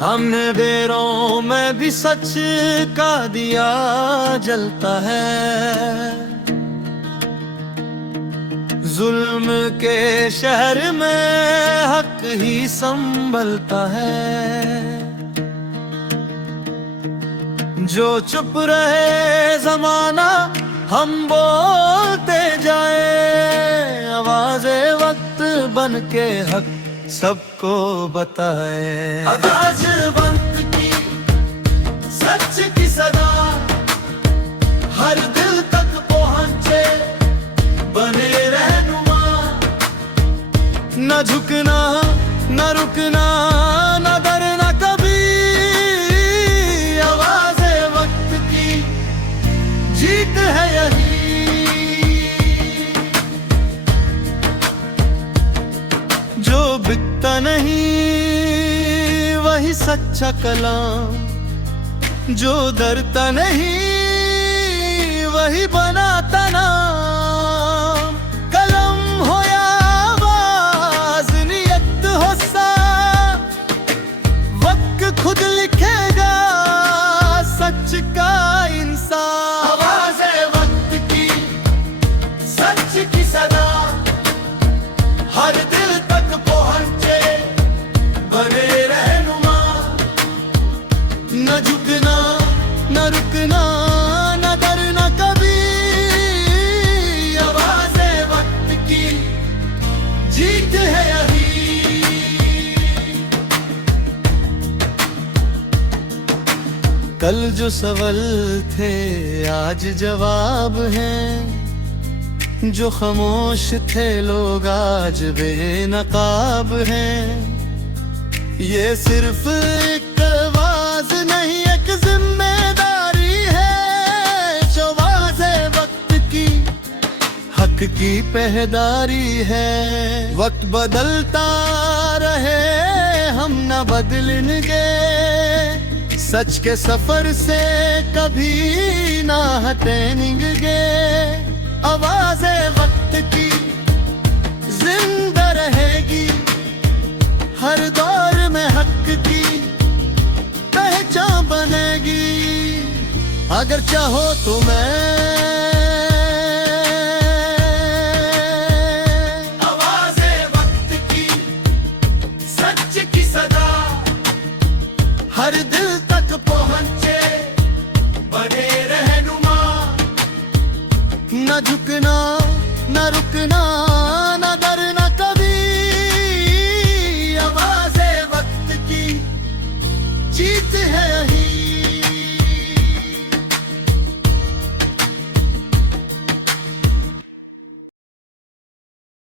हमने बेरों में भी सच का दिया जलता है, जुल्म के शहर में हक ही संभलता है। जो चुप रहे जमाना हम बोलते जाए, आवाज़े वक्त बन के हक सबको बताए। आवाज़ वक्त की सच की सदा हर दिल तक पहुँचे, बने रहनुमा, न झुकना न रुकना न डरना कभी। आवाज़े वक्त की जीत है यही, जो बिकता नहीं वही सच्चा कलाम, जो डरता नहीं वही बनाता नाम। कलम हो या आवाज, नियत हो साफ, वक्त खुद लिखेगा सच का इंसाफ। आवाज़े वक्त की सच की सदा हर दिल तक पहुँचे, बने रहनुमा, न झुकना न रुकना न डरना कभी। आवाज़े वक्त की जीत है यही। कल जो सवाल थे आज जवाब हैं, जो खामोश थे लोग आज बेनकाब हैं। ये सिर्फ एक आवाज नहीं एक जिम्मेदारी है, जो आवाज़े वक्त की हक की पहरेदारी है। वक्त बदलता रहे हम न बदलेंगे, सच के सफर से कभी ना हटेंगे। आवाज़े वक्त की जिंदा रहेगी, हर दौर में हक की पहचान बनेगी। अगर चाहो तो मैं आवाज़े वक्त की सच की सदा हर दिल तक पहुँचे, बने रहनुमा, न झुकना न रुकना न डरना कभी। आवाज़े वक्त की जीत है यही।